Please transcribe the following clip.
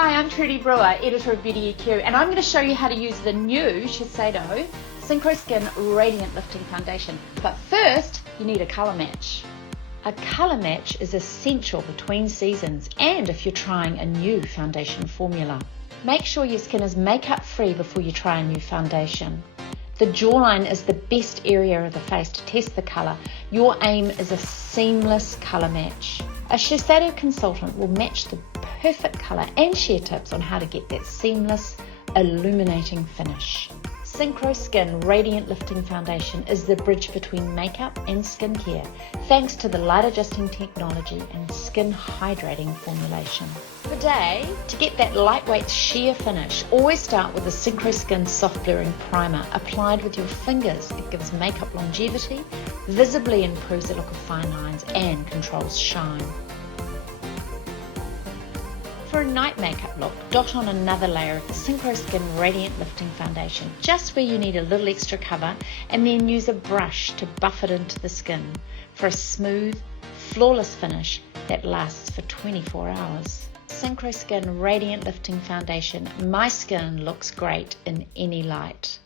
Hi, I'm Trudy Brewer, editor of Beauty EQ, and I'm going to show you how to use the new Shiseido Synchro Skin Radiant Lifting Foundation. But first, you need a colour match. A colour match is essential between seasons and if you're trying a new foundation formula. Make sure your skin is makeup free before you try a new foundation. The jawline is the best area of the face to test the colour. Your aim is a seamless colour match. A Shiseido consultant will match the perfect colour and share tips on how to get that seamless, illuminating finish. Synchro Skin Radiant Lifting Foundation is the bridge between makeup and skincare, thanks to the light adjusting technology and skin hydrating formulation. Today, to get that lightweight sheer finish, always start with a Synchro Skin Soft Blurring Primer applied with your fingers. It gives makeup longevity, visibly improves the look of fine lines and controls shine. For a night makeup look, dot on another layer of the Synchro Skin Radiant Lifting Foundation, just where you need a little extra cover, and then use a brush to buff it into the skin for a smooth, flawless finish that lasts for 24 hours. Synchro Skin Radiant Lifting Foundation. My skin looks great in any light.